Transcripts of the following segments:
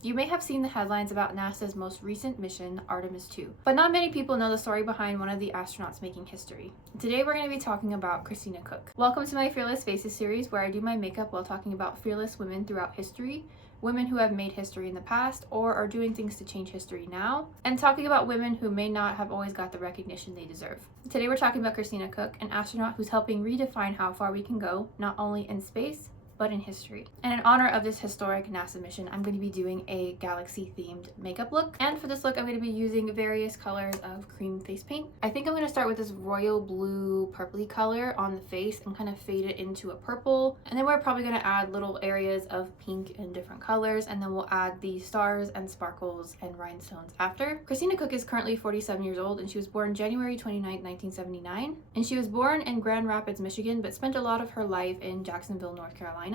You may have seen the headlines about NASA's most recent mission, Artemis II, but not many people know the story behind one of the astronauts making history. Today we're going to be talking about Christina Koch. Welcome to my Fearless Faces series, where I do my makeup while talking about fearless women throughout history, women who have made history in the past or are doing things to change history now, and talking about women who may not have always got the recognition they deserve. Today we're talking about Christina Koch, an astronaut who's helping redefine how far we can go, not only in space, but in history. And in honor of this historic NASA mission, I'm going to be doing a galaxy-themed makeup look. And for this look, I'm going to be using various colors of cream face paint. I think I'm going to start with this royal blue purpley color on the face and kind of fade it into a purple. And then we're probably going to add little areas of pink in different colors, and then we'll add the stars and sparkles and rhinestones after. Christina Koch is currently 47 years old, and she was born January 29, 1979. And she was born in Grand Rapids, Michigan, but spent a lot of her life in Jacksonville, North Carolina.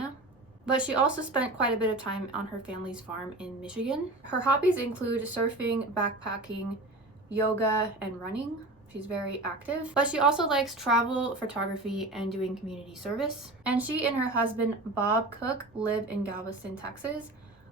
But she also spent quite a bit of time on her family's farm in Michigan. Her hobbies include surfing, backpacking, yoga, and running. She's very active, but she also likes travel, photography, and doing community service. And she and her husband, Bob Koch, live in Galveston, Texas,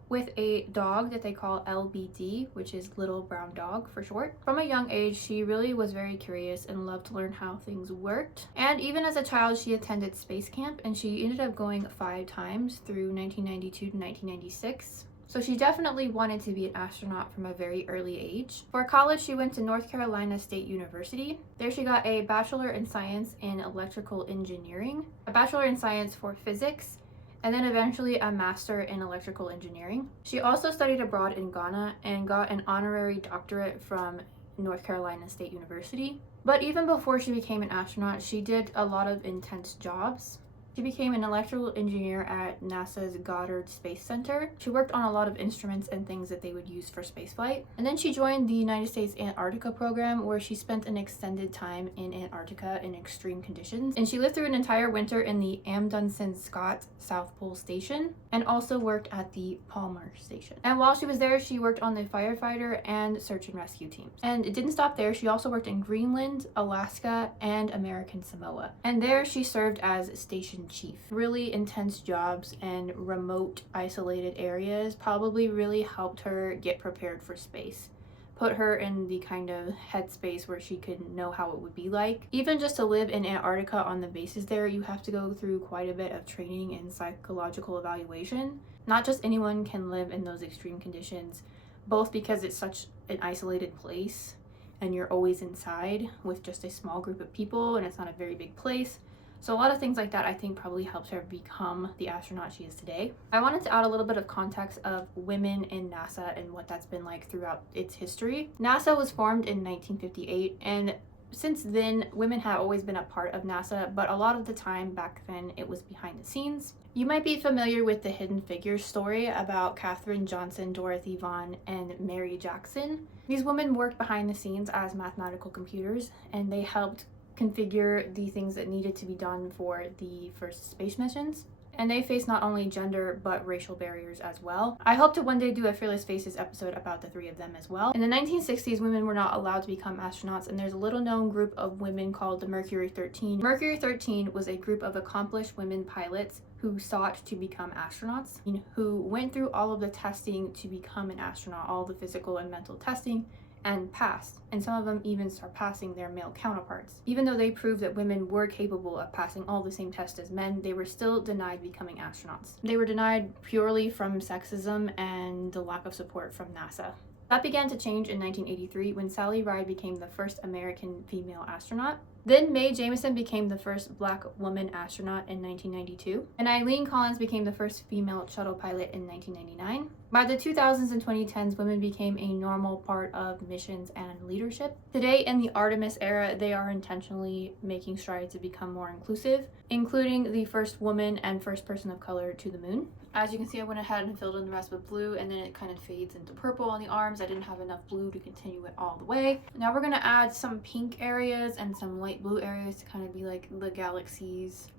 with a dog that they call LBD, which is Little Brown Dog for short. From a young age, she really was very curious and loved to learn how things worked. And even as a child, she attended space camp, and she ended up going 5 times through 1992 to 1996. So she definitely wanted to be an astronaut from a very early age. For college, she went to North Carolina State University. There she got a Bachelor in Science in Electrical Engineering, a Bachelor in Science for Physics, and then eventually a Master in Electrical Engineering. She also studied abroad in Ghana and got an honorary doctorate from North Carolina State University. But even before she became an astronaut, she did a lot of intense jobs. She became an electrical engineer at NASA's Goddard Space Center. She worked on a lot of instruments and things that they would use for spaceflight. And then she joined the United States Antarctica program, where she spent an extended time in Antarctica in extreme conditions. And she lived through an entire winter in the Amundsen Scott South Pole Station, and also worked at the Palmer Station. And while she was there, she worked on the firefighter and search and rescue teams. And it didn't stop there. She also worked in Greenland, Alaska, and American Samoa. And there she served as station chief. Really intense jobs and remote, isolated areas probably really helped her get prepared for space. Put her in the kind of headspace where she could know how it would be like. Even just to live in Antarctica on the bases there, you have to go through quite a bit of training and psychological evaluation. Not just anyone can live in those extreme conditions, both because it's such an isolated place and you're always inside with just a small group of people and it's not a very big place. So a lot of things like that I think probably helped her become the astronaut she is today. I wanted to add a little bit of context of women in NASA and what that's been like throughout its history. NASA was formed in 1958, and since then, women have always been a part of NASA, but a lot of the time back then it was behind the scenes. You might be familiar with the Hidden Figures story about Katherine Johnson, Dorothy Vaughan, and Mary Jackson. These women worked behind the scenes as mathematical computers, and they helped configure the things that needed to be done for the first space missions. And they face not only gender but racial barriers as well. I hope to one day do a Fearless Faces episode about the 3 of them as well. In the 1960s, women were not allowed to become astronauts, and there's a little known group of women called the Mercury 13. Mercury 13 was a group of accomplished women pilots who sought to become astronauts, who went through all of the testing to become an astronaut, all the physical and mental testing, and passed, and some of them even surpassing their male counterparts. Even though they proved that women were capable of passing all the same tests as men, they were still denied becoming astronauts. They were denied purely from sexism and the lack of support from NASA. That began to change in 1983 when Sally Ride became the first American female astronaut. Then Mae Jemison became the first Black woman astronaut in 1992, and Eileen Collins became the first female shuttle pilot in 1999. By the 2000s and 2010s, women became a normal part of missions and leadership. Today, in the Artemis era, they are intentionally making strides to become more inclusive, including the first woman and first person of color to the moon. As you can see, I went ahead and filled in the rest with blue, and then it kind of fades into purple on the arms. I didn't have enough blue to continue it all the way. Now we're going to add some pink areas and some light blue areas to kind of be like the galaxies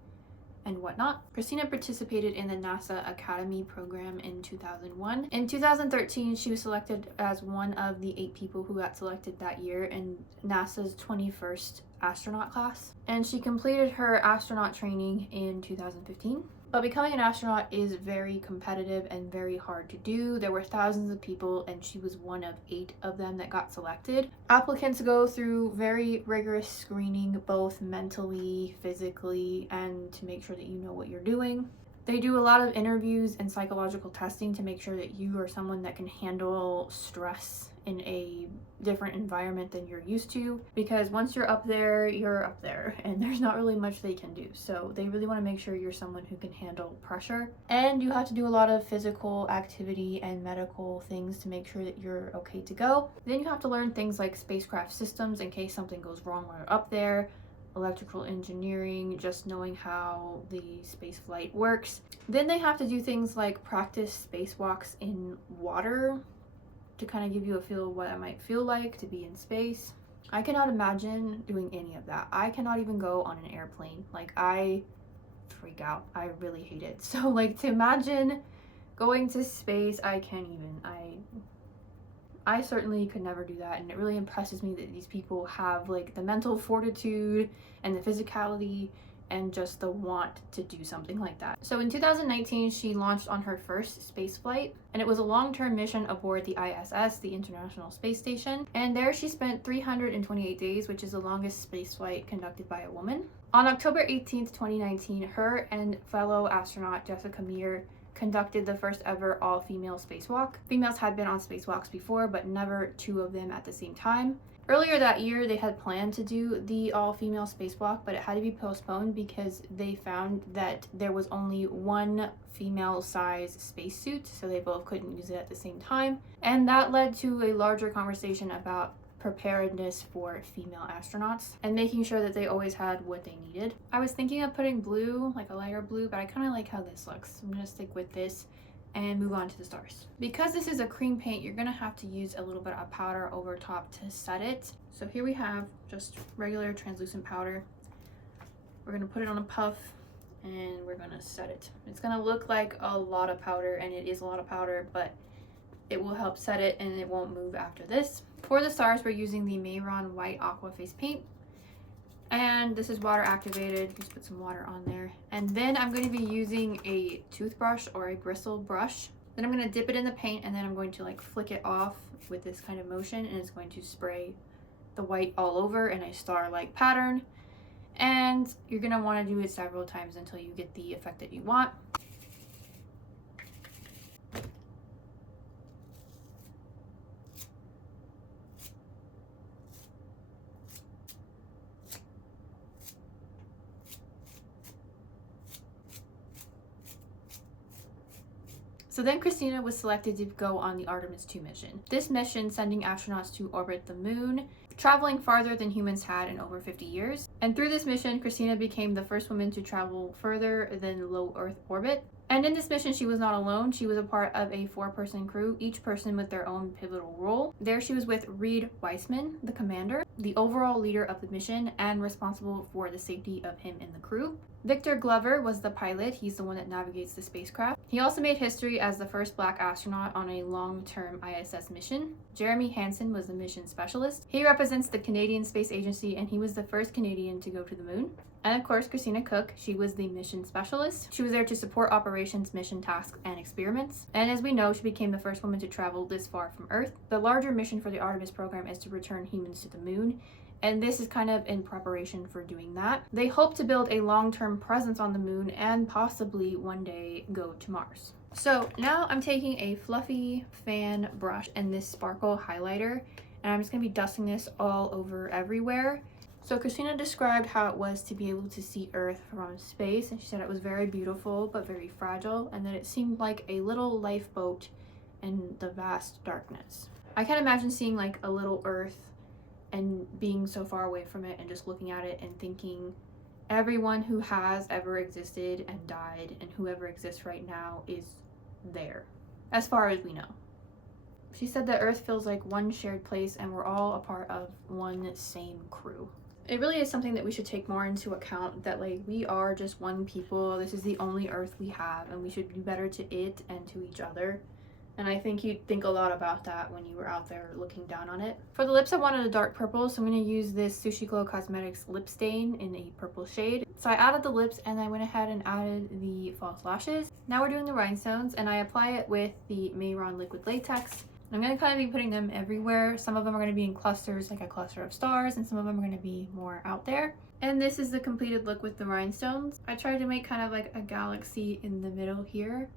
and whatnot. Christina participated in the NASA Academy program in 2001. In 2013, she was selected as one of the 8 people who got selected that year in NASA's 21st astronaut class. And she completed her astronaut training in 2015. But becoming an astronaut is very competitive and very hard to do. There were thousands of people and she was one of 8 of them that got selected. Applicants go through very rigorous screening, both mentally, physically, and to make sure that you know what you're doing. They do a lot of interviews and psychological testing to make sure that you are someone that can handle stress in a different environment than you're used to, because once you're up there and there's not really much they can do. So they really want to make sure you're someone who can handle pressure, and you have to do a lot of physical activity and medical things to make sure that you're okay to go. Then you have to learn things like spacecraft systems in case something goes wrong while you're up there, electrical engineering, just knowing how the space flight works. Then they have to do things like practice spacewalks in water to kind of give you a feel of what it might feel like to be in space. I cannot imagine doing any of that. I cannot even go on an airplane. Like, I freak out. I really hate it. So like, to imagine going to space, I can't even. I certainly could never do that, and it really impresses me that these people have like the mental fortitude and the physicality and just the want to do something like that. So in 2019, she launched on her first space flight, and it was a long-term mission aboard the ISS, the International Space Station, and there she spent 328 days, which is the longest space flight conducted by a woman. On October 18th, 2019, her and fellow astronaut Jessica Meir conducted the first ever all-female spacewalk. Females had been on spacewalks before, but never 2 of them at the same time. Earlier that year, they had planned to do the all-female spacewalk, but it had to be postponed because they found that there was only one female-size spacesuit, so they both couldn't use it at the same time. And that led to a larger conversation about preparedness for female astronauts and making sure that they always had what they needed. I was thinking of putting blue, like a lighter blue, but I kind of like how this looks. I'm gonna stick with this and move on to the stars. Because this is a cream paint, you're gonna have to use a little bit of powder over top to set it. So here we have just regular translucent powder. We're gonna put it on a puff and we're gonna set it. It's gonna look like a lot of powder, and it is a lot of powder, but it will help set it and it won't move after this. For the stars, we're using the Mayron White Aqua Face Paint. And this is water activated. Just put some water on there. And then I'm going to be using a toothbrush or a bristle brush. Then I'm going to dip it in the paint, and then I'm going to like flick it off with this kind of motion, and it's going to spray the white all over in a star-like pattern. And you're going to want to do it several times until you get the effect that you want. So then Christina was selected to go on the Artemis II mission. This mission sending astronauts to orbit the moon, traveling farther than humans had in over 50 years. And through this mission, Christina became the first woman to travel further than low Earth orbit. And in this mission, she was not alone. She was a part of a 4-person crew, each person with their own pivotal role. There she was with Reed Weissman, the commander, the overall leader of the mission, and responsible for the safety of him and the crew. Victor Glover was the pilot. He's the one that navigates the spacecraft. He also made history as the first Black astronaut on a long-term ISS mission. Jeremy Hansen was the mission specialist. He represents the Canadian Space Agency, and he was the first Canadian to go to the moon. And of course, Christina Koch, she was the mission specialist. She was there to support operations, mission tasks, and experiments. And as we know, she became the first woman to travel this far from Earth. The larger mission for the Artemis program is to return humans to the moon, and this is kind of in preparation for doing that. They hope to build a long-term presence on the moon and possibly one day go to Mars. So now I'm taking a fluffy fan brush and this sparkle highlighter, and I'm just gonna be dusting this all over everywhere. So Christina described how it was to be able to see Earth from space, and she said it was very beautiful but very fragile, and that it seemed like a little lifeboat in the vast darkness. I can't imagine seeing like a little Earth and being so far away from it and just looking at it and thinking everyone who has ever existed and died and whoever exists right now is there, as far as we know. She said that Earth feels like one shared place and we're all a part of one same crew. It really is something that we should take more into account, that like we are just one people. This is the only Earth we have, and we should do better to it and to each other And I think you'd think a lot about that when you were out there looking down on it. For the lips, I wanted a dark purple, so I'm going to use this Sushi Glow Cosmetics lip stain in a purple shade. So I added the lips and I went ahead and added the false lashes. Now we're doing the rhinestones, and I apply it with the Mayron Liquid Latex. I'm going to kind of be putting them everywhere. Some of them are going to be in clusters, like a cluster of stars, and some of them are going to be more out there. And this is the completed look with the rhinestones. I tried to make kind of like a galaxy in the middle here,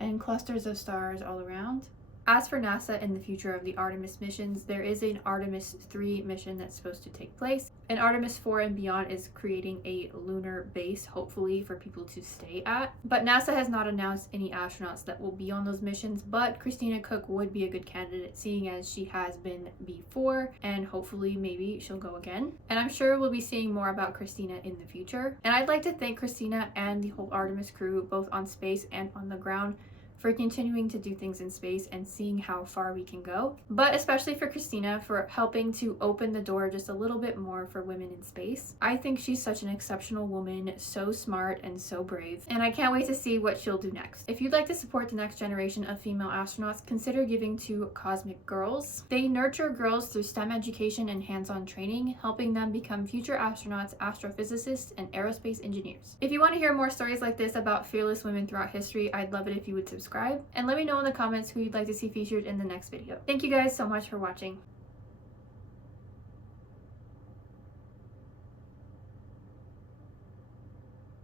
and clusters of stars all around. As for NASA and the future of the Artemis missions, there is an Artemis III mission that's supposed to take place. And Artemis IV and beyond is creating a lunar base, hopefully, for people to stay at. But NASA has not announced any astronauts that will be on those missions, but Christina Koch would be a good candidate, seeing as she has been before, and hopefully maybe she'll go again. And I'm sure we'll be seeing more about Christina in the future. And I'd like to thank Christina and the whole Artemis crew, both on space and on the ground, for continuing to do things in space and seeing how far we can go. But especially for Christina for helping to open the door just a little bit more for women in space. I think she's such an exceptional woman, so smart and so brave, and I can't wait to see what she'll do next. If you'd like to support the next generation of female astronauts, consider giving to Cosmic Girls. They nurture girls through STEM education and hands-on training, helping them become future astronauts, astrophysicists, and aerospace engineers. If you want to hear more stories like this about fearless women throughout history, I'd love it if you would subscribe, and let me know in the comments who you'd like to see featured in the next video. Thank you guys so much for watching.